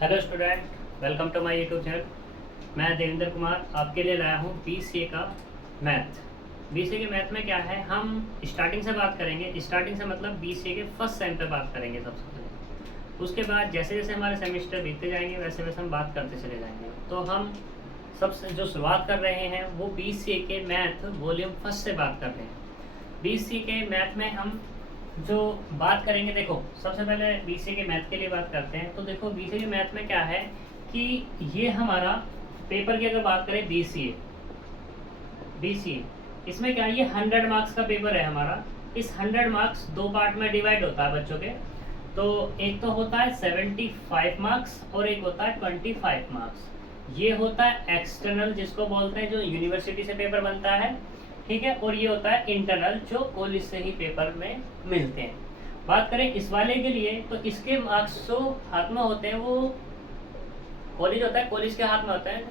Hello student, welcome to my YouTube channel. मैं देवेंद्र कुमार आपके लिए लाया हूँ बीसीए का मैथ। बीसीए के मैथ में क्या है, हम स्टार्टिंग से बात करेंगे। स्टार्टिंग से मतलब बीसीए के फर्स्ट सेम पे बात करेंगे सबसे पहले। उसके बाद जैसे जैसे हमारे सेमेस्टर बीतते जाएंगे वैसे वैसे हम बात करते चले जाएंगे। तो हम सबसे जो शुरुआत कर रहे हैं वो बीसीए के मैथ वॉल्यूम फर्स्ट से बात कर रहे हैं। बीसीए के मैथ में हम जो बात करेंगे, देखो सबसे पहले बीसीए के मैथ के लिए बात करते हैं। तो देखो बीसीए के मैथ में क्या है कि ये हमारा पेपर की अगर बात करें बीसीए इसमें क्या है, ये 100 मार्क्स का पेपर है हमारा। इस 100 मार्क्स दो पार्ट में डिवाइड होता है बच्चों के। तो एक तो होता है 75 मार्क्स और एक होता है 25 मार्क्स। ये होता है एक्सटर्नल, जिसको बोलते हैं जो यूनिवर्सिटी से पेपर बनता है, ठीक है। और ये होता है इंटरनल, जो कॉलेज से ही पेपर में मिलते हैं। बात करें इस वाले के लिए तो इसके मार्क्स जो हाथ में होते हैं वो कॉलेज होता है, कॉलेज के हाथ में होता है,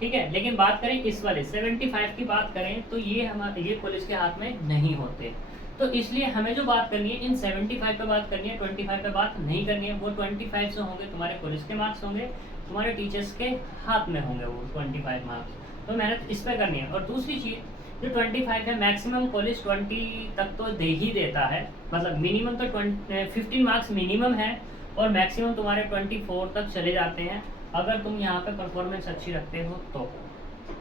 ठीक है। लेकिन बात करें इस वाले 75 की बात करें तो ये कॉलेज के हाथ में नहीं होते। तो इसलिए हमें जो बात करनी है इन 75 पे बात करनी है, 25 पे बात नहीं करनी है। वो 25 जो होंगे तुम्हारे कॉलेज के मार्क्स होंगे, तुम्हारे टीचर्स के हाथ में होंगे वो 25 मार्क्स। तो मेहनत इस पर करनी है। और दूसरी चीज़ जो 25 है, मैक्सिमम कॉलेज 20 तक तो दे ही देता है। मतलब मिनिमम तो 15 मार्क्स मिनिमम है और मैक्सिमम तुम्हारे 24 तक चले जाते हैं अगर तुम यहाँ पे परफॉर्मेंस अच्छी रखते हो तो,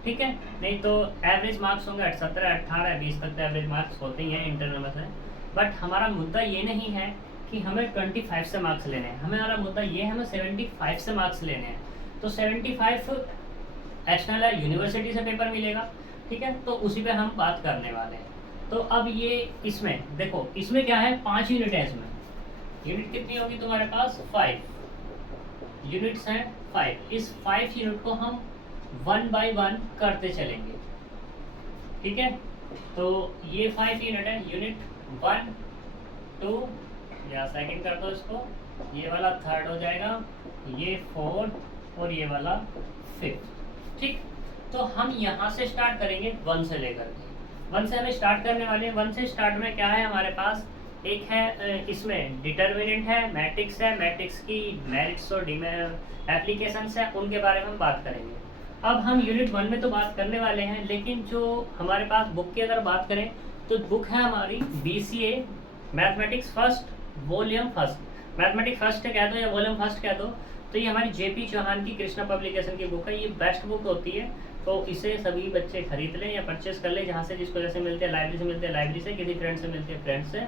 ठीक है। नहीं तो एवरेज मार्क्स होंगे 17, 18, 20 तक तो एवरेज मार्क्स होते ही हैं इंटरनल में से। बट हमारा मुद्दा ये नहीं है कि हमें 25 से मार्क्स लेने हैं, हमारा मुद्दा ये है हमें 75 से मार्क्स लेने हैं। तो 75 एक्सटर्नल है, यूनिवर्सिटी से पेपर मिलेगा, ठीक है। तो उसी पे हम बात करने वाले हैं। तो अब ये इसमें देखो, इसमें क्या है, 5 यूनिट है। इसमें यूनिट कितनी होगी तुम्हारे पास, 5 यूनिट्स हैं, 5। इस 5 यूनिट को हम 1 बाय 1 करते चलेंगे, ठीक है। तो ये 5 यूनिट है, यूनिट 1, 2 या सेकंड कर दो इसको, ये वाला थर्ड हो जाएगा, ये फोर्थ और ये वाला फिफ्थ, ठीक। तो हम यहाँ से स्टार्ट करेंगे 1 से लेकर 1 से हमें स्टार्ट करने वाले हैं। 1 से स्टार्ट में क्या है हमारे पास, एक है इसमें डिटर्मिनेंट है, मैट्रिक्स है, मैट्रिक्स की मेरिट्स और एप्लीकेशंस है, उनके बारे में हम बात करेंगे। अब हम यूनिट 1 में तो बात करने वाले हैं, लेकिन जो हमारे पास बुक की अगर बात करें तो बुक है हमारी BCA mathematics first volume first. Mathematics first कह दो या वॉल्यूम फर्स्ट कह दो, तो ये हमारी जेपी चौहान की कृष्णा पब्लिकेशन की बुक है। ये बेस्ट बुक होती है, तो इसे सभी बच्चे खरीद लें या परचेस कर लें, जहाँ से जिसको जैसे मिलते हैं, लाइब्रेरी से मिलते हैं लाइब्रेरी से, किसी फ्रेंड से मिलते हैं फ्रेंड से,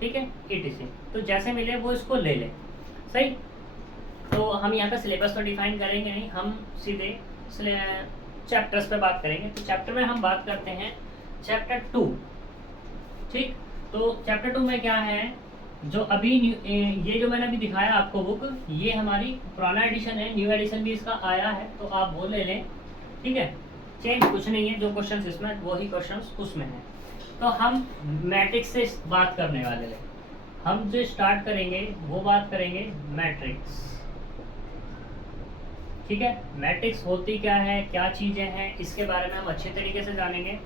ठीक है, ईटीसी। तो जैसे मिले वो इसको ले लें, सही। तो हम यहाँ पे सिलेबस तो डिफाइन करेंगे नहीं, हम सीधे चैप्टर्स पे बात करेंगे। तो चैप्टर में हम बात करते हैं चैप्टर 2, ठीक। तो चैप्टर 2 में क्या है, जो अभी ये जो मैंने अभी दिखाया आपको बुक, ये हमारी पुराना एडिशन है, न्यू एडिशन भी इसका आया है, तो आप वो ले लें, ठीक है। चेंज कुछ नहीं है, जो क्वेश्चंस इसमें वही क्वेश्चंस उसमें हैं। तो हम मैट्रिक्स से बात करने वाले हैं। हम जो स्टार्ट करेंगे वो बात करेंगे मैट्रिक्स, ठीक है। मैट्रिक्स होती क्या है, क्या चीज़ें हैं, इसके बारे में हम अच्छे तरीके से जानेंगे।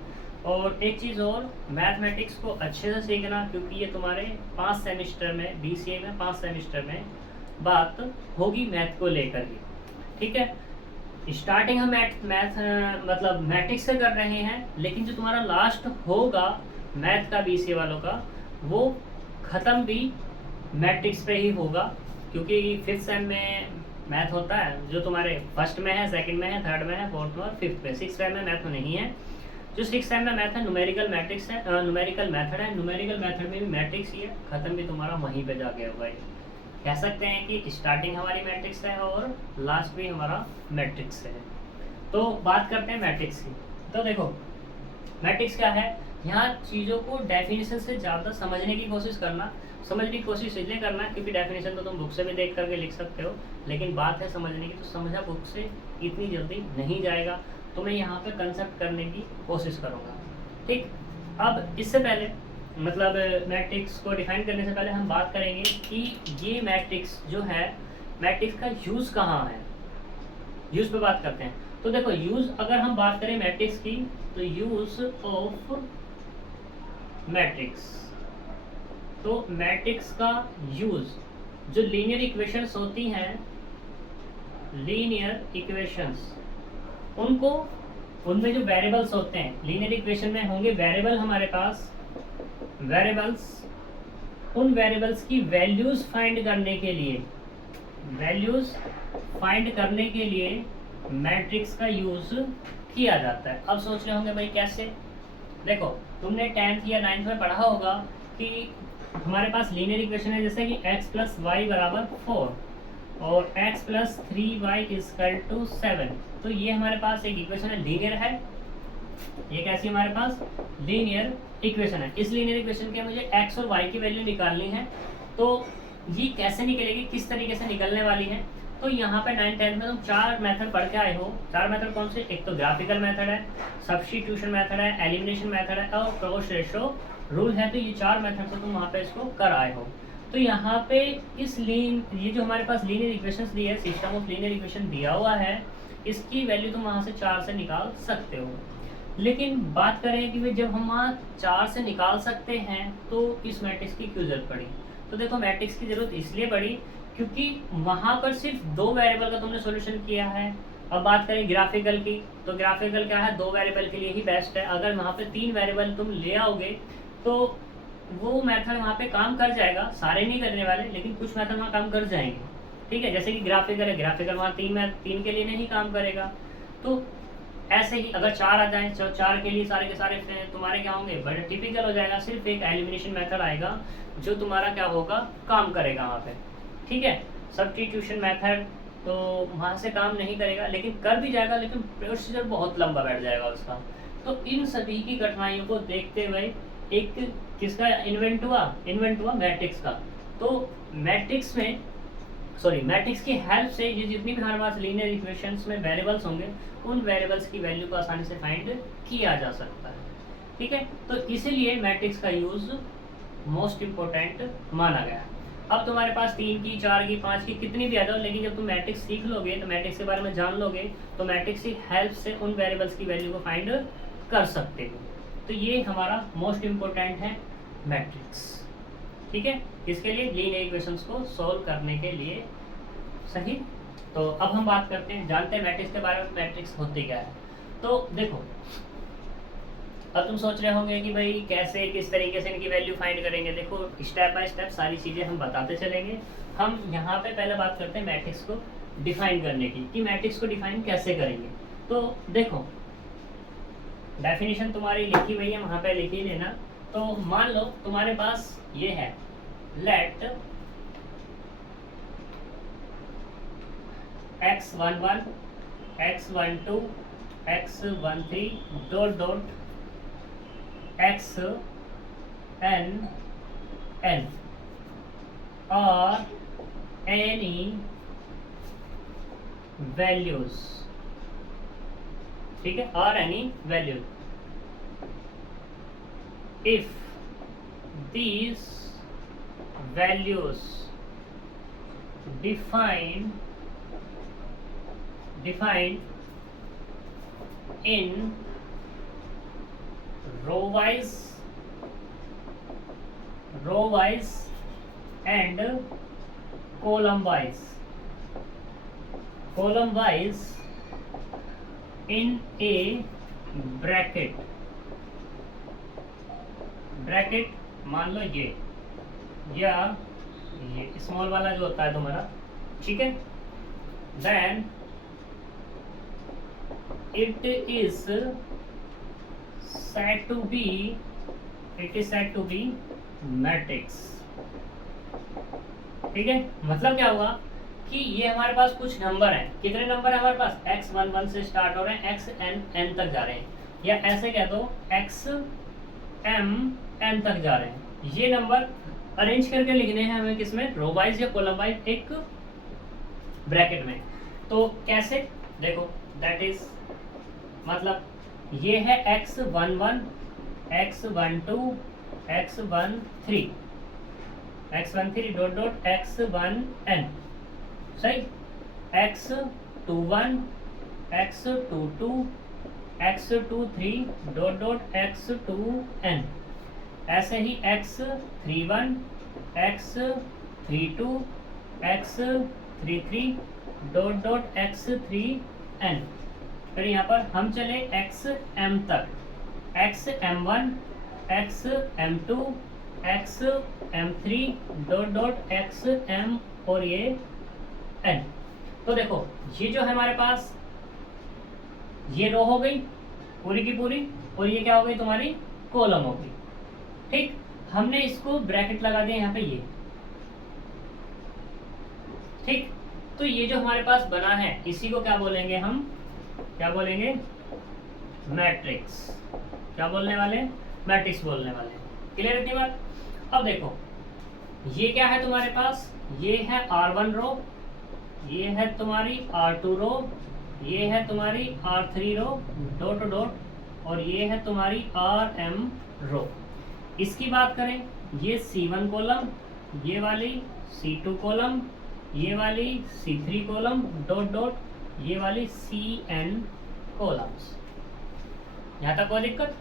और एक चीज़ और, मैथमेटिक्स को अच्छे से सीखना, क्योंकि ये तुम्हारे 5 सेमेस्टर में, बीसीए में 5 सेमेस्टर में बात होगी मैथ को लेकर ही, ठीक है। स्टार्टिंग हम मैथ मतलब मैट्रिक्स से कर रहे हैं, लेकिन जो तुम्हारा लास्ट होगा मैथ का बीसीए वालों का, वो ख़त्म भी मैट्रिक्स पे ही होगा। क्योंकि 5th सेम में मैथ होता है, जो तुम्हारे फर्स्ट में है, सेकंड में है, थर्ड में है, फोर्थ में और फिफ्थ में। 6th सेम में मैथ नहीं है। जो 6th सेम में मैथ है न्यूमेरिकल मैट्रिक्स है, न्यूमेरिकल मेथड है। न्यूमेरिकल मेथड में भी मैट्रिक्स ही है, ख़त्म भी तुम्हारा वहीं पे जाके होगा। कह सकते हैं कि स्टार्टिंग हमारी मैट्रिक्स है और लास्ट भी हमारा मैट्रिक्स है। तो बात करते हैं मैट्रिक्स की। तो देखो मैट्रिक्स क्या है, यहाँ चीज़ों को डेफिनेशन से ज़्यादा समझने की कोशिश करना। समझने की कोशिश इसलिए करना क्योंकि डेफिनेशन तो तुम बुक से भी देख करके लिख सकते हो, लेकिन बात है समझने की, तो समझा बुक से इतनी जल्दी नहीं जाएगा। तो मैं यहाँ पे कंसेप्ट करने की कोशिश करूँगा, ठीक। अब इससे पहले मतलब मैट्रिक्स को डिफाइन करने से पहले हम बात करेंगे कि ये मैट्रिक्स जो है, मैट्रिक्स का यूज़ कहाँ है, यूज़ पे बात करते हैं। तो देखो यूज़ अगर हम बात करें मैट्रिक्स की, तो यूज़ ऑफ मैट्रिक्स, तो मैट्रिक्स का यूज़, जो लीनियर इक्वेशंस होती हैं लीनियर इक्वेशंस, उनको उनमें जो वेरिएबल्स होते हैं लीनियर इक्वेशन में होंगे वेरिएबल हमारे पास, वेरिएबल्स, उन वेरिएबल्स की वैल्यूज फाइंड करने के लिए, वैल्यूज फाइंड करने के लिए मैट्रिक्स का यूज किया जाता है। अब सोच रहे होंगे भाई कैसे, देखो तुमने 10th या 9th में पढ़ा होगा कि हमारे पास लीनियर इक्वेशन है जैसे कि x प्लस वाई बराबर 4 और x plus 3y equal to 7। तो ये हमारे पास एक इक्वेशन है, लीनियर है। ये कैसी हमारे पास लीनियर इक्वेशन है। इस लीनियर इक्वेशन के मुझे x और y की वैल्यू निकालनी है। तो ये कैसे निकलेगी, किस तरीके से निकलने वाली है, तो यहाँ पे 9th 10th में तुम 4 मेथड पढ़ के आए हो। 4 मेथड कौन से, एक तो ग्राफिकल मेथड है, सब्स्टिट्यूशन मेथड है, एलिमिनेशन मेथड है और क्रॉस रेशो रूल है। तो ये 4 मेथड से तुम वहाँ पे इसको कर आए हो। तो यहाँ पे इस ये जो हमारे पास लीनियर इक्वेशंस दी है, सिस्टम ऑफ लीनियर इक्वेशन दिया हुआ है, इसकी वैल्यू तुम वहाँ से 4 से निकाल सकते हो। लेकिन बात करें कि जब हम वहाँ 4 से निकाल सकते हैं तो इस मैट्रिक्स की क्यों जरूरत पड़ी। तो देखो मैट्रिक्स की जरूरत इसलिए पड़ी क्योंकि वहाँ पर सिर्फ 2 वेरिएबल का तुमने सॉल्यूशन किया है। अब बात करें ग्राफिकल की, तो ग्राफिकल क्या है, 2 वेरिएबल के लिए ही बेस्ट है। अगर वहाँ पे 3 वेरिएबल तुम ले आओगे तो वो मेथड वहाँ पे काम कर जाएगा, सारे नहीं करने वाले लेकिन कुछ मेथड वहाँ काम कर जाएंगे, ठीक है। जैसे कि ग्राफिकल है, ग्राफिकल वहाँ 3 के लिए नहीं काम करेगा। तो ऐसे ही अगर 4 आ जाए तो 4 के लिए सारे के सारे तुम्हारे क्या होंगे, बड़े टिपिकल हो जाएगा। सिर्फ एक एलिमिनेशन मेथड आएगा जो तुम्हारा क्या होगा, काम करेगा वहाँ पे, ठीक है। सब्स्टिट्यूशन मेथड तो वहाँ से काम नहीं करेगा, लेकिन कर भी जाएगा, लेकिन प्रोसीजर बहुत लंबा बैठ जाएगा उसका। तो इन सभी की कठिनाइयों को देखते हुए एक किसका इन्वेंट हुआ मैट्रिक्स का। तो मैट्रिक्स में मैट्रिक्स की हेल्प से ये जितनी भी हमारे पास लीनियर इक्वेशंस में वेरिएबल्स होंगे उन वेरिएबल्स की वैल्यू को आसानी से फाइंड किया जा सकता है, ठीक है। तो इसीलिए मैट्रिक्स का यूज मोस्ट इम्पोर्टेंट माना गया। अब तुम्हारे पास 3 की 4 की 5 की कितनी भी आ जाओ, लेकिन जब तुम मैट्रिक्स सीख लोगे तो मैट्रिक्स के बारे में जान लोगे तो मैट्रिक्स की हेल्प से उन वेरिएबल्स की वैल्यू को फाइंड कर सकते हो। तो ये हमारा मोस्ट इम्पोर्टेंट है मैट्रिक्स, ठीक है, इसके लिए लीनियर इक्वेशंस को सॉल्व करने के लिए, सही। तो अब हम बात करते हैं, जानते हैं मैट्रिक्स के बारे में, मैट्रिक्स होती क्या है। तो देखो अब तुम सोच रहे होंगे कि भाई कैसे किस तरीके से इनकी वैल्यू फाइंड करेंगे। देखो स्टेप बाय स्टेप सारी चीज़ें हम बताते चलेंगे। हम यहाँ पे पहले बात करते हैं मैट्रिक्स को डिफाइन करने की, कि मैट्रिक्स को डिफाइन कैसे करेंगे। तो देखो डेफिनेशन तुम्हारी लिखी हुई है, वहाँ पे लिख ही लेना। तो मान लो तुम्हारे पास ये है, let x11 x12 x13 dot dot x n n or any values, ठीक है, or any value if these values defined in row wise and column wise in a bracket मान लो ये या ये स्मॉल वाला जो होता है तुम्हारा, ठीक है, then it is said to be matrix, ठीक है। मतलब क्या हुआ कि ये हमारे पास कुछ नंबर हैं, कितने नंबर है हमारे पास, x11 से स्टार्ट हो रहे हैं, xn तक जा रहे हैं, या ऐसे कह दो xmn तक जा रहे हैं। ये नंबर अरेंज करके लिखने हैं हमें, किसमें, रो वाइज या कॉलम वाइज एक ब्रैकेट में। तो कैसे, देखो दैट इज मतलब ये है x11 x12 x13 dot dot x1n, सही, x21 x22 x23 dot dot x2n, ऐसे ही x31 x32 x33 dot dot x 3n। फिर यहाँ पर हम चले एक्स एम तक, x M1, x M2, x M3 dot dot x M और ये n। तो देखो ये जो है हमारे पास ये रो हो गई पूरी की पूरी, और ये क्या हो गई तुम्हारी कॉलम हो गई। ठीक, हमने इसको ब्रैकेट लगा दिया यहाँ पे ये। ठीक, तो ये जो हमारे पास बना है इसी को क्या बोलेंगे हम, क्या बोलेंगे, मैट्रिक्स। क्या बोलने वाले, मैट्रिक्स बोलने वाले। क्लियर इतनी बात। अब देखो ये क्या है तुम्हारे पास, ये है R1 रो, ये है तुम्हारी R2 रो, ये है तुम्हारी R3 रो डॉट डॉट, और ये है तुम्हारी RM रो। इसकी बात करें, ये C1 कॉलम, ये वाली C2 कॉलम, ये वाली C3 कॉलम डॉट डॉट, ये वाली CN कॉलम्स। यहाँ तक कोई दिक्कत।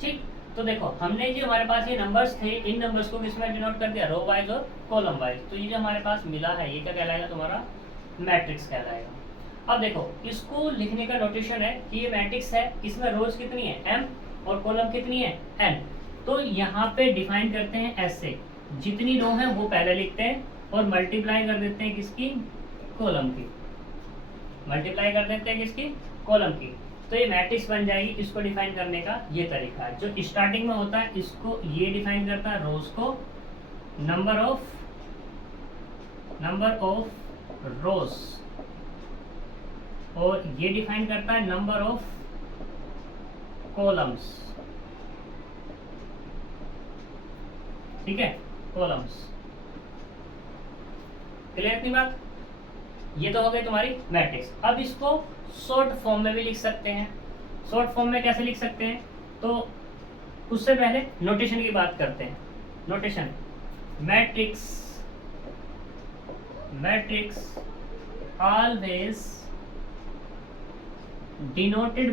ठीक, तो देखो हमने जो हमारे पास ये नंबर्स थे, इन नंबर्स को किसमें डिनोट कर दिया, रो वाइज और कॉलम वाइज। तो ये जो हमारे पास मिला है ये क्या कहलाएगा, तुम्हारा मैट्रिक्स कहलाएगा। अब देखो इसको लिखने का नोटेशन है कि ये मैट्रिक्स है, इसमें रोज कितनी है m और कॉलम कितनी है n। तो यहाँ पे डिफाइन करते हैं ऐसे, जितनी रो है वो पहले लिखते हैं और मल्टीप्लाई कर देते हैं किसकी, कॉलम की। मल्टीप्लाई कर देते हैं किसकी, कॉलम की। तो ये मैट्रिक्स बन जाएगी। इसको डिफाइन करने का ये तरीका है। जो स्टार्टिंग में होता है इसको ये डिफाइन करता है रोज को, नंबर ऑफ रोज, और ये डिफाइन करता है नंबर ऑफ कॉलम्स। ठीक है, कॉलम्स। क्लियर इतनी बात। ये तो हो गई तुम्हारी मैट्रिक्स। अब इसको शॉर्ट फॉर्म में भी लिख सकते हैं। शॉर्ट फॉर्म में कैसे लिख सकते हैं, तो उससे पहले नोटेशन की बात करते हैं। Notation, matrix always denoted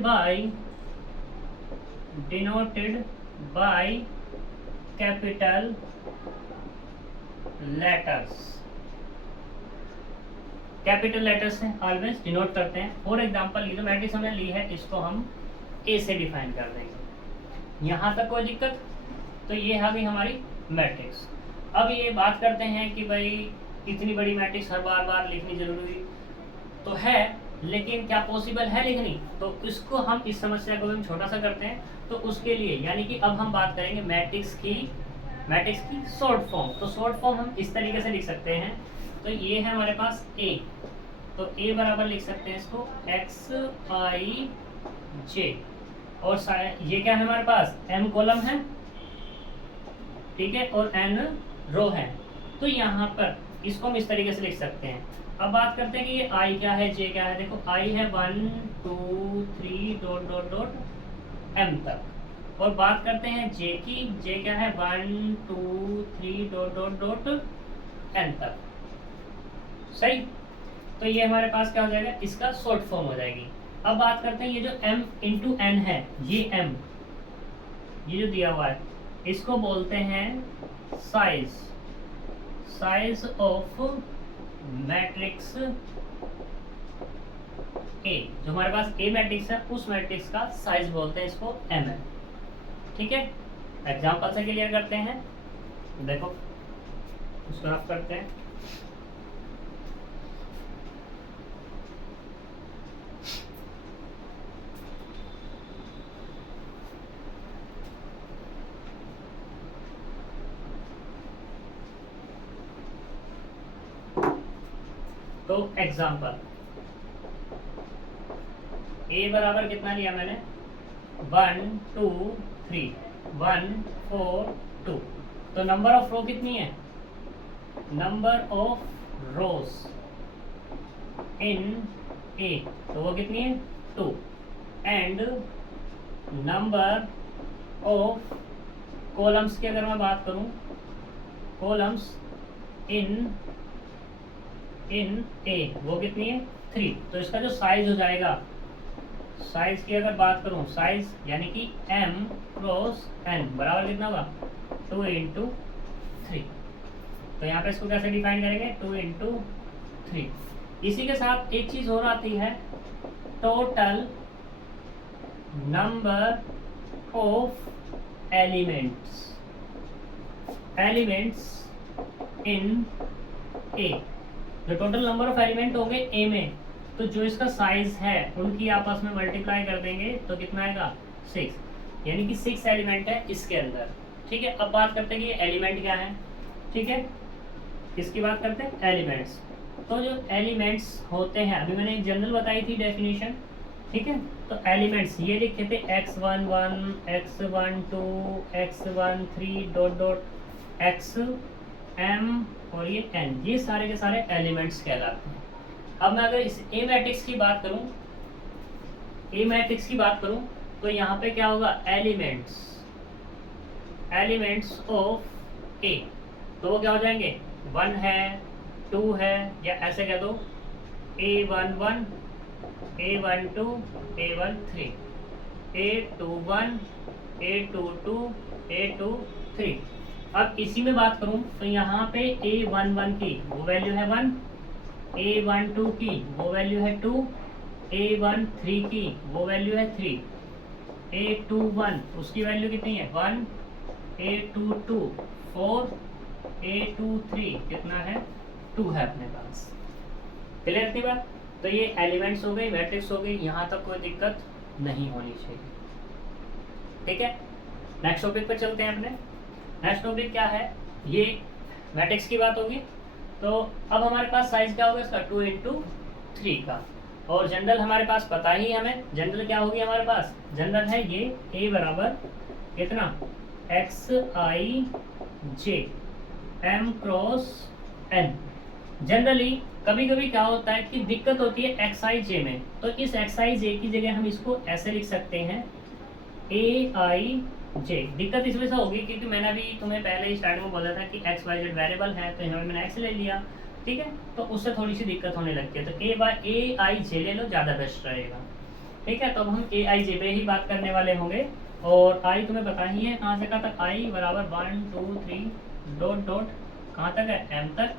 by capital letters। Capital letters से ऑलवेज डिनोट करते हैं। फॉर एग्जांपल ये जो मैट्रिक्स हमने ली है इसको हम ए से डिफाइन कर देंगे। यहाँ तक कोई दिक्कत। तो ये आ गई हमारी मैट्रिक्स। अब ये बात करते हैं कि भाई इतनी बड़ी मैट्रिक्स हर बार लिखनी जरूरी तो है, लेकिन क्या पॉसिबल है लिखनी। तो इसको हम, इस समस्या को हम छोटा सा करते हैं। तो उसके लिए यानी कि अब हम बात करेंगे मैट्रिक्स की शॉर्ट फॉर्म। तो शॉर्ट फॉर्म हम इस तरीके से लिख सकते हैं। तो ये है हमारे पास A, तो A बराबर लिख सकते हैं इसको XIJ, और ये क्या है हमारे पास, M कॉलम है, ठीक है, और N रो है। तो यहाँ पर इसको हम इस तरीके से लिख सकते हैं। अब बात करते हैं कि ये I क्या है, J क्या है। देखो I है 1 2 3 डॉट डॉट डॉट M तक, और बात करते हैं J की। J क्या है 1 2 3 डॉट डॉट डॉट N तक। सही। तो ये हमारे पास क्या हो जाएगा, इसका शॉर्ट फॉर्म हो जाएगी। अब बात करते हैं ये जो M इंटू N है, ये M, ये जो दिया हुआ है इसको बोलते हैं साइज ऑफ मैट्रिक्स A। जो हमारे पास A मैट्रिक्स है उस मैट्रिक्स का साइज बोलते हैं इसको M है। ठीक है, एग्जांपल से क्लियर करते हैं। देखो उसको रफ करते हैं। तो एग्जाम्पल A बराबर कितना लिया मैंने, 1 2 3 1 4 2। तो नंबर ऑफ रो कितनी है, number of rose in A, तो वो कितनी है 2, एंड नंबर ऑफ कॉलम्स की अगर मैं बात करूं, कॉलम्स इन A वो कितनी है 3। तो इसका जो साइज हो जाएगा, साइज की अगर बात करूं, साइज यानी कि M क्रॉस N बराबर कितना होगा 2 इंटू 3। तो यहाँ पे इसको कैसे डिफाइन करेंगे, 2 इंटू 3। इसी के साथ एक चीज और आती है, total number of elements in A. जो टोटल नंबर ऑफ एलिमेंट होंगे ए में, तो जो इसका साइज है उनकी आपस में मल्टीप्लाई कर देंगे तो कितना आएगा 6, यानी कि 6 एलिमेंट है इसके अंदर। ठीक है, अब बात करते हैं कि ये एलिमेंट क्या है। ठीक है, इसकी बात करते हैं एलिमेंट्स। तो जो एलिमेंट्स होते हैं, अभी मैंने एक जनरल बताई थी डेफिनेशन। ठीक है, तो एलिमेंट्स ये लिखे थे x11 x12 x13 dot dot x m और ये n, ये सारे के सारे एलिमेंट्स कहलाते हैं। अब मैं अगर इस ए मैट्रिक्स की बात करूं, तो यहाँ पे क्या होगा, एलिमेंट्स ऑफ ए, तो वो क्या हो जाएंगे, 1 है 2 है, या ऐसे कह दो A11 A12 A13 A21 A22 A23। अब इसी में बात करूं तो यहाँ पे A11 की वो वैल्यू है 1, A12 की वो वैल्यू है 2, A13 की वो वैल्यू है 3, A21 उसकी वैल्यू कितनी है 1, A22 4, A23 कितना है 2 है अपने पास। क्लियर थी बात। तो ये एलिमेंट्स हो गई, मैट्रिक्स हो गई, यहाँ तक कोई दिक्कत नहीं होनी चाहिए। ठीक है, नेक्स्ट टॉपिक पर चलते हैं अपने। नेक्स्ट टॉपिक क्या है, ये मैट्रिक्स की बात होगी। तो अब हमारे पास साइज क्या होगा इसका 2 × 3 का, और जनरल हमारे पास पता ही हमें, जनरल क्या होगी हमारे पास, जनरल है ये A बराबर कितना XIJ M cross N। Generally कभी कभी क्या होता है कि दिक्कत होती है XIJ में, तो इस XIJ की जगह हम इसको ऐसे लिख सकते हैं AIJ। दिक्कत इस वजह से होगी क्योंकि मैंने अभी तुम्हें पहले ही स्टार्टिंग में बोला था कि XYZ वेरिएबल है, तो यहाँ मैंने X ले लिया। ठीक है, तो उससे थोड़ी सी दिक्कत होने लगती है, तो AIJ ले लो, ज़्यादा बेस्ट रहेगा। ठीक है, तो अब हम AIJ पे ही बात करने वाले होंगे, और I तुम्हें पता ही है कहाँ से कहाँ तक, I बराबर 1 2 3 डॉट डॉट कहाँ तक है M तक,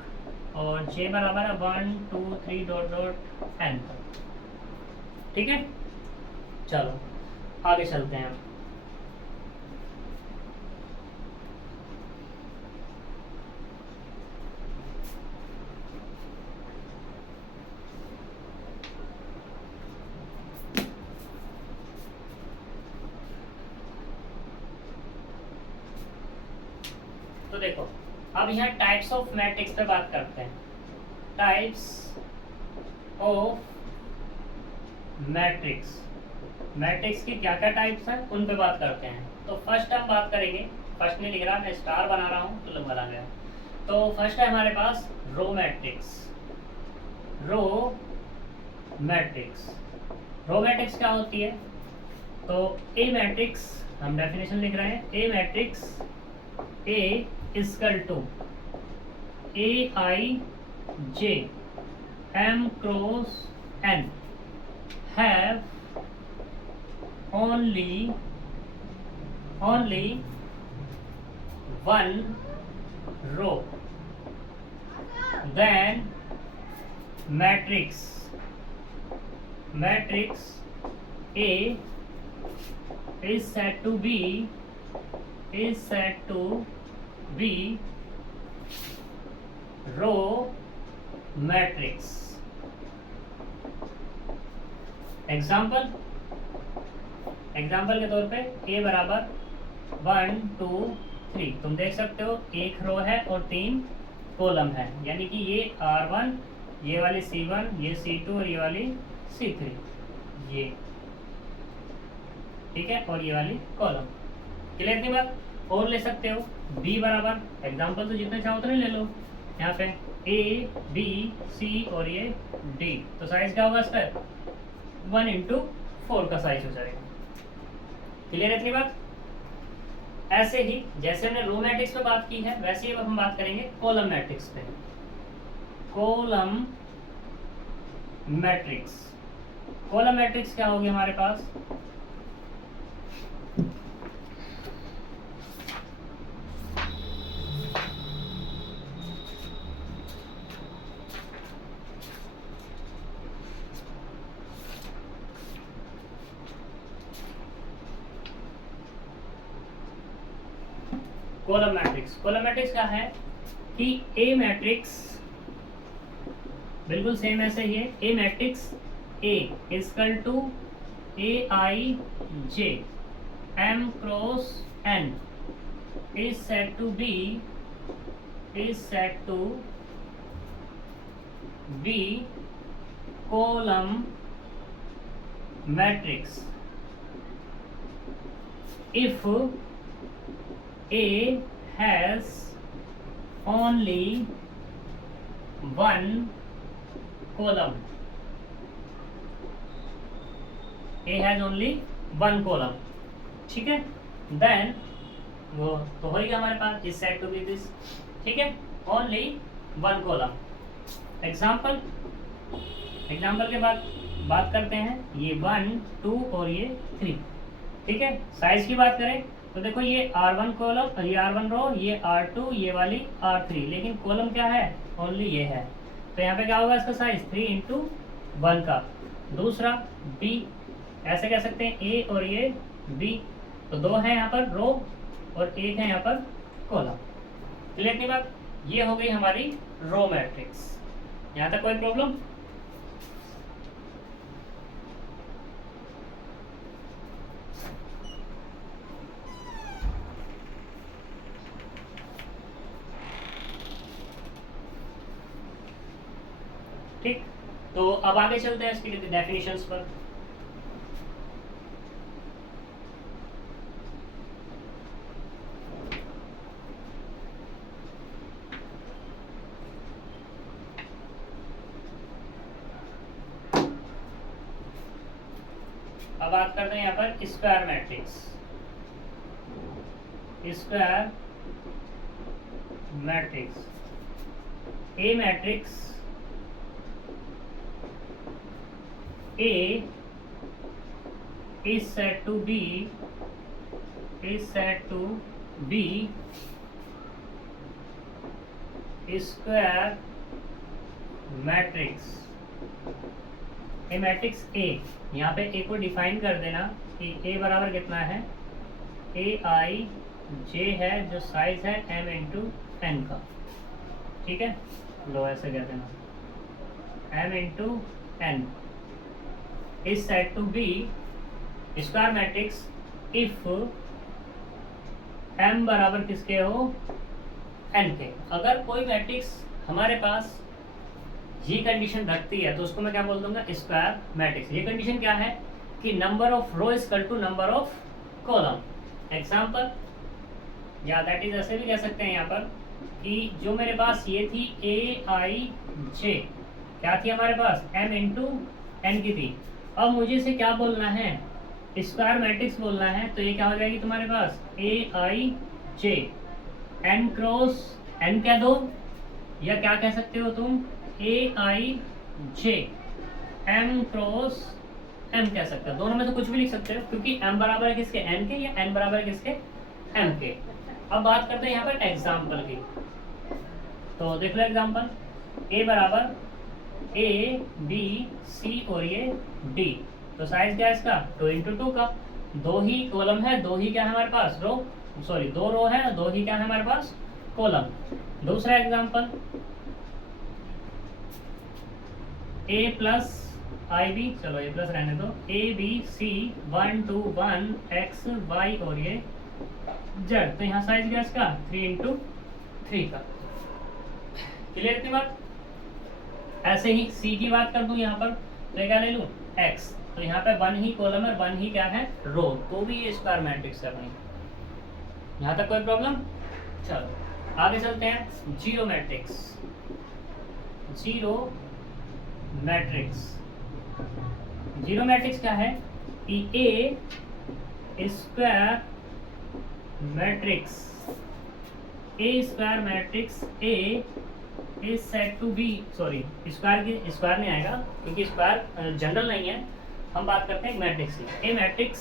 और J बराबर है 1 2 3 डॉट डॉट N तक। ठीक है, चलो आगे चलते हैं। तो देखो, अब यहाँ टाइप्स ऑफ मैट्रिक्स पे बात करते हैं। टाइप्स ऑफ मैट्रिक्स, मैट्रिक्स की क्या क्या टाइप्स हैं उन पे बात करते हैं। तो फर्स्ट हम बात करेंगे, फर्स्ट नहीं लिख रहा मैं, स्टार बना रहा हूँ तो लंबा गया। तो फर्स्ट है हमारे पास रो मैट्रिक्स। रो मैट्रिक्स क्या होती है, तो ए मैट्रिक्स हम डेफिनेशन लिख रहे हैं, a matrix A equal to AIJ M cross N have only one row, then matrix A is said to be row matrix। Example के तौर पे A बराबर 1 2 3, तुम देख सकते हो एक रो है और 3 कॉलम है, यानी कि ये R1, ये वाली C1, ये C2 और ये वाली C3, ये ठीक है, और ये वाली कॉलम। क्लियर थी बात। और ले सकते हो B बराबर, एग्जाम्पल तो जितने चाहो उतने ले लो, यहाँ पे A B C और ये D, तो साइज क्या होगा इसका 1 × 4 का साइज हो जाएगा। क्लियर है इतनी बात। ऐसे ही जैसे हमने रो मैट्रिक्स पे बात की है, वैसे ही अब हम बात करेंगे कॉलम मैट्रिक्स पे। कॉलम मैट्रिक्स क्या होगी हमारे पास, कॉलम मैट्रिक्स। कॉलम मैट्रिक्स क्या है कि ए मैट्रिक्स बिल्कुल सेम ऐसे ही है, a matrix A equal to A I J M cross N is said to be column matrix if A has only one column। A has only one column, ठीक है। Then वो तो हो गया हमारे पास is set to be this, ठीक है, ओनली वन कॉलम। एग्जाम्पल के बाद बात करते हैं, ये 1 2 और ये 3, ठीक है। साइज की बात करें तो देखो ये R1 कॉलम, ये R1 रो, ये R2, ये वाली R3, लेकिन कॉलम क्या है, ओनली ये है। तो यहाँ पे क्या होगा इसका साइज 3 × 1 का। दूसरा B, ऐसे कह सकते हैं A और ये B, तो दो है यहाँ पर रो और एक है यहाँ पर कॉलम। क्लियर की बात, ये हो गई हमारी रो मैट्रिक्स। यहाँ तक कोई प्रॉब्लम? ठीक, तो अब आगे चलते हैं इसके डेफिनेशंस पर। अब बात करते हैं यहाँ पर square matrix. Square matrix, A matrix A is said to be square matrix. A matrix A, यहाँ पे A को डिफाइन कर देना कि A बराबर कितना है, ए आई जे है जो साइज है m × n का, ठीक है। लो ऐसे कह देना m × n is said to be square matrix if m बराबर किसके हो, n के। अगर कोई मैट्रिक्स हमारे पास ये कंडीशन रखती है तो उसको मैं क्या बोल दूंगा, स्क्वायर मैट्रिक्स। ये कंडीशन क्या है कि number of row equal to number of column. Example, या दैट इज ऐसे भी कह सकते हैं यहाँ पर कि जो मेरे पास ये थी ए आई जे, क्या थी हमारे पास, m × n की थी। अब मुझे इसे क्या बोलना है, स्क्वायर मैट्रिक्स बोलना है, तो ये क्या हो जाएगी तुम्हारे पास, ए आई जे n × n कह दो, या क्या कह सकते हो तुम, ए आई जे m × m कह सकते हो। दोनों में तो कुछ भी लिख सकते हो, क्योंकि m बराबर है किसके, n के, या n बराबर है किसके, m के। अब बात करते हैं यहाँ पर एग्जाम्पल की। तो देख लो एग्जाम्पल, a बराबर ए बी सी और ये डी, तो साइज क्या है इसका, 2 × 2 का। दो ही कॉलम है, दो ही क्या है हमारे पास, रो, सॉरी दो रो है, दो ही क्या है हमारे पास, कॉलम। दूसरा example, A plus I B, चलो ए प्लस रहने दो, A B C 1 2 1 X Y और ये जेड, तो यहाँ साइज क्या है इसका, 3 × 3 का। क्लियर की बात। ऐसे ही सी की बात कर दूं यहाँ पर, तो क्या ले लूं, x, तो यहाँ पे 1 ही कॉलम है, 1 ही क्या है, रो, तो भी ये स्क्वायर मैट्रिक्स कर रही है। यहाँ तक कोई प्रॉब्लम? चलो आगे चलते हैं, zero matrix. Zero matrix, zero matrix क्या है कि a square matrix, a square matrix A is said to be, sorry square नहीं आएगा क्योंकि स्क्वायर जनरल नहीं है, हम बात करते हैं मैट्रिक्स की। A matrix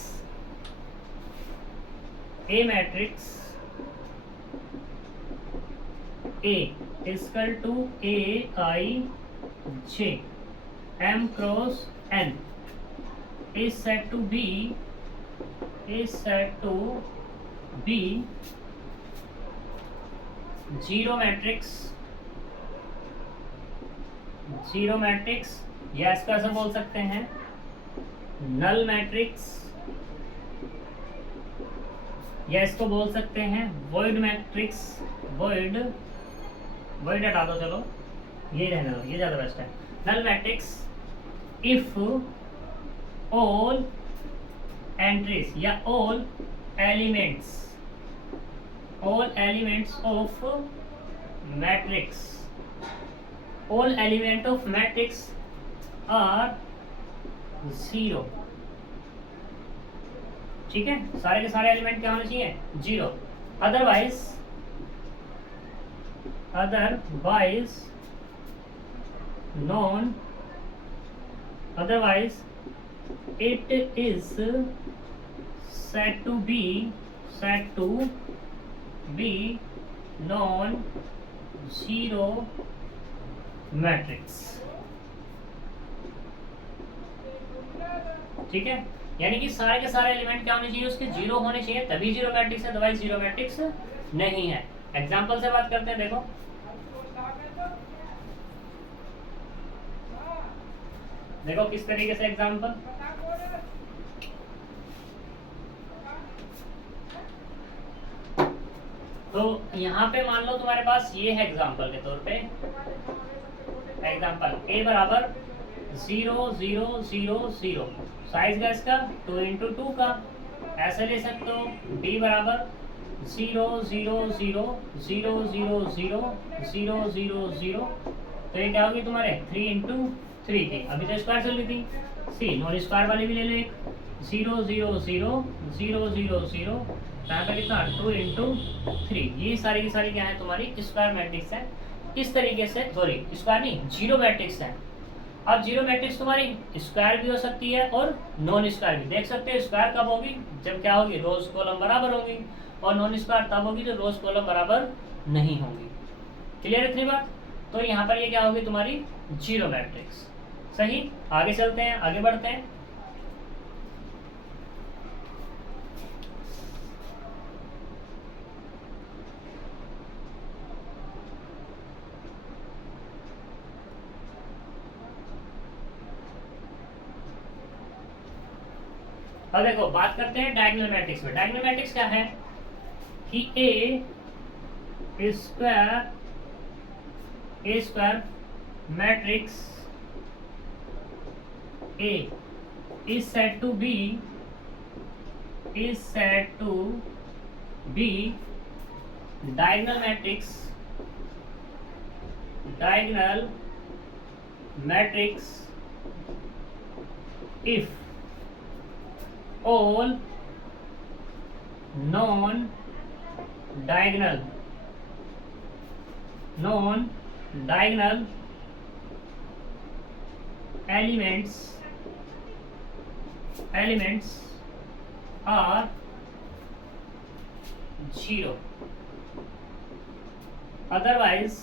A equal to A I J m × n is said to be zero matrix या इसका ऐसे बोल सकते हैं नल मैट्रिक्स, या इसको बोल सकते हैं वॉइड मैट्रिक्स। वॉइड हटा दो, चलो ये रहने दो, ये ज्यादा बेस्ट है। Null matrix if all entries या all elements of matrix, all element of matrix are zero. ठीक है, सारे के सारे एलिमेंट क्या होने चाहिए? Zero. Otherwise it is said to be non-zero matrix। ठीक है, यानी कि सारे के सारे एलिमेंट क्या होने चाहिए? उसके जीरो होने चाहिए, तभी जीरो मैट्रिक्स है, अदरवाइज जीरो मैट्रिक्स नहीं है। एग्जांपल से बात करते हैं। देखो किस तरीके से एग्जांपल। तो यहाँ पे मान लो तुम्हारे पास ये है एग्जांपल के तौर पे, एग्जांपल a बराबर 0 0 0 0, साइज का इसका 2 इंटू 2 का, ऐसे ले सकते हो। b बराबर 0 0 0 0 0 0 0 0 0, तो ये क्या होगी तुम्हारे 3 इंटू 3 की, अभी तो स्क्वायर चल रही थी। सी नॉन स्क्वायर वाली भी ले लो, एक 0 0 0 0 0 0, यहाँ पे कितना 2 इंटू 3। ये सारी की सारी क्या है तुम्हारी? स्क्वायर मैट्रिक्स है। इस तरीके से, सॉरी स्क्वायर नहीं, जीरो मैट्रिक्स है। अब जीरो मैट्रिक्स तुम्हारी स्क्वायर भी हो सकती है और नॉन स्क्वायर भी। देख सकते हैं स्क्वायर कब होगी? जब क्या होगी? रोज कॉलम बराबर होगी, और नॉन स्क्वायर तब होगी जब रोज कॉलम बराबर नहीं होगी। क्लियर इतनी बात? तो यहाँ पर ये क्या होगी तुम्हारी? Zero matrix. सही, आगे चलते हैं, आगे बढ़ते हैं। अब देखो बात करते हैं डायगोनल मैट्रिक्स में। डायगोनल मैट्रिक्स क्या है कि a square matrix A is said to be diagonal matrix if all non-diagonal elements are zero, otherwise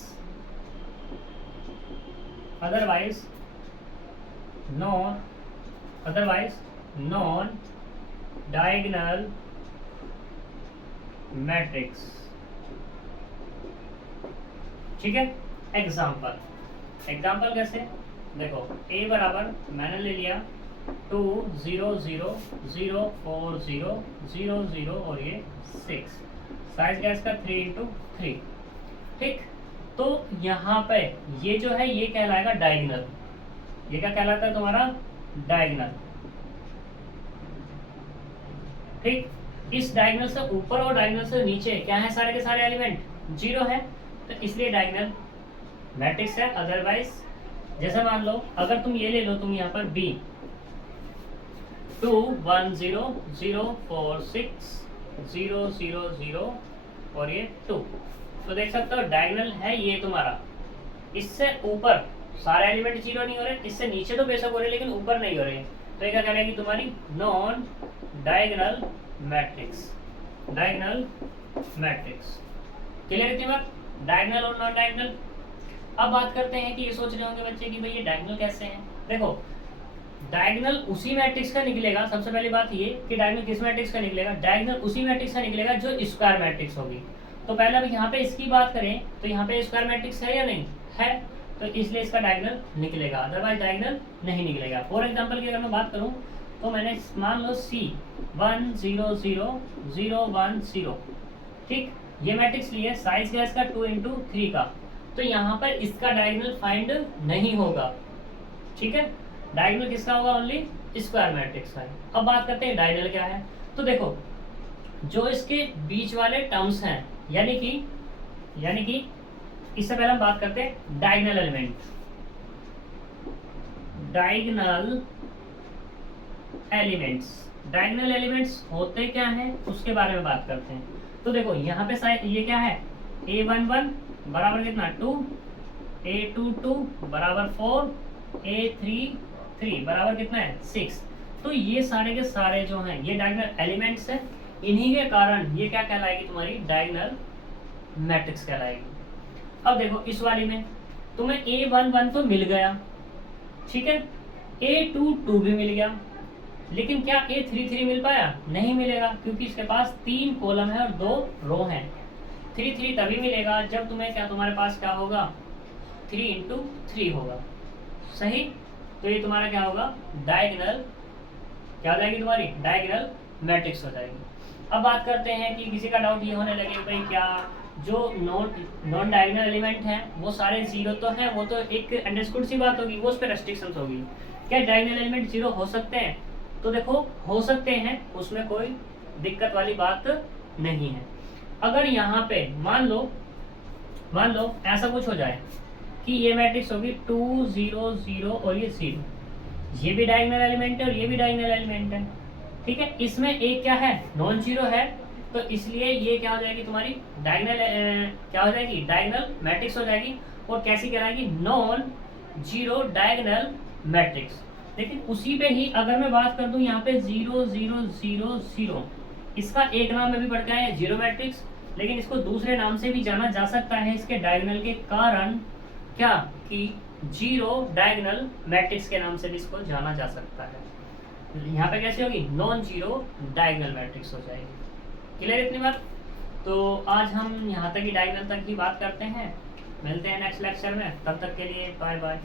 non-diagonal matrix। ठीक है, एग्जाम्पल कैसे? देखो a बराबर मैंने ले लिया 2 0 0 0 4 0 0 0 और ये 6, साइज क्या इसका 3 इंटू 3। ठीक, तो यहाँ पे ये जो है ये कहलाएगा डायगोनल। ये क्या कहलाता है तुम्हारा? डायगोनल। ठीक, इस डायगोनल से ऊपर और डायगोनल से नीचे क्या है? सारे के सारे एलिमेंट जीरो है, तो इसलिए डायगोनल मैट्रिक्स है। अदरवाइज जैसे मान लो अगर तुम ये ले लो, तुम यहाँ पर b 2 1 0 0 4 6 0 0 0 और ये 2, तो देख सकते हो डायगोनल है ये तुम्हारा। इससे ऊपर सारे एलिमेंट जीरो नहीं हो रहे, इससे नीचे तो बेशक हो रहे लेकिन ऊपर नहीं हो रहे, तो ये क्या कहलाएगी तुम्हारी? Non diagonal matrix. क्लियर इतनी बात? डायगोनल और नॉन डायगोनल। अब बात करते हैं कि ये सोच रहे होंगे बच्चे कि भाई ये डायगोनल कैसे हैं। देखो डायगोनल उसी मैट्रिक्स का निकलेगा। सबसे पहली बात ये कि डायगोनल किस मैट्रिक्स का निकलेगा? डायगोनल उसी मैट्रिक्स का निकलेगा जो स्क्वायर मैट्रिक्स होगी। तो पहले अब यहाँ पे इसकी बात करें तो यहाँ पे स्क्वायर मैट्रिक्स है या नहीं है, तो इसलिए इसका डायगोनल निकलेगा, अदरवाइज डायगोनल नहीं निकलेगा। फॉर एग्जांपल की अगर मैं बात करूँ तो मैंने मान लो C 1 0 0 0 1 0, ठीक, ये मैट्रिक्स लिए, साइज क्या इसका 2 इंटू 3 का, तो यहाँ पर इसका डायगोनल फाइंड नहीं होगा, ठीक है। डायगोनल किसका होगा, ओनली स्क्वायर मैट्रिक्स का। अब बात करते हैं डायगोनल क्या है। तो देखो जो इसके बीच वाले टर्म्स हैं, यानी कि इससे पहले हम बात करते हैं डायगोनल एलिमेंट। डायगोनल एलिमेंट्स होते क्या हैं उसके बारे में बात करते हैं। तो देखो यहाँ पे साइड ये क्या है, A11 बराबर कितना 2, A22 बराबर 4, A33 बराबर कितना है 6। तो ये सारे के सारे जो हैं ये डायगोनल एलिमेंट्स हैं, इन्हीं के कारण ये क्या कहलाएगी, तुम्हारी डायगोनल मैट्रिक्स कहलाएगी। अब देखो इस वाली में तुम्हें A11 तो मिल गया, ठीक है, A22 भी मिल गया, लेकिन क्या A33 मिल पाया, नहीं मिलेगा, क्योंकि इसके पास 3 कॉलम है और 2 रो हैं। 33 तभी मिलेगा जब तुम्हें क्या, तुम्हारे पास क्या होगा 3 इंटू 3 होगा, सही। तो ये तुम्हारा क्या होगा, डायगोनल क्या हो जाएगी, तुम्हारी डायगोनल मैट्रिक्स हो जाएगी। अब बात करते हैं कि किसी का डाउट ये होने लगे भाई क्या जो नॉन डायगोनल एलिमेंट हैं वो सारे जीरो तो हैं, वो तो एक अंडरस्टूड सी बात होगी, वो उस पर रेस्ट्रिक्शंस होगी। क्या डायगोनल एलिमेंट जीरो हो सकते हैं, तो देखो हो सकते हैं, उसमें कोई दिक्कत वाली बात नहीं है। अगर यहाँ पे मान लो ऐसा कुछ हो जाए कि ये मैट्रिक्स होगी 2 0 0 और ये 0, ये भी डायगोनल एलिमेंट है और ये भी डायगोनल एलिमेंट है, ठीक है। इसमें एक क्या है, नॉन जीरो है, तो इसलिए ये क्या हो जाएगी, तुम्हारी डायगोनल क्या हो जाएगी, डायगोनल मैट्रिक्स हो जाएगी। और कैसी कहलाएगी, नॉन जीरो डायगोनल मैट्रिक्स। लेकिन उसी पे ही अगर मैं बात कर दूं यहाँ पे 0 0 0 0, इसका एक नाम में भी पड़ता है जीरो मैट्रिक्स, लेकिन इसको दूसरे नाम से भी जाना जा सकता है इसके डायगोनल के कारण, क्या कि जीरो डायगोनल मैट्रिक्स के नाम से भी इसको जाना जा सकता है। यहाँ पे कैसे होगी, नॉन जीरो डायगोनल मैट्रिक्स हो जाएगी। क्लियर इतनी बात। तो आज हम यहाँ तक ही डायगोनल तक ही बात करते हैं, मिलते हैं नेक्स्ट लेक्चर में, तब तक के लिए बाय बाय।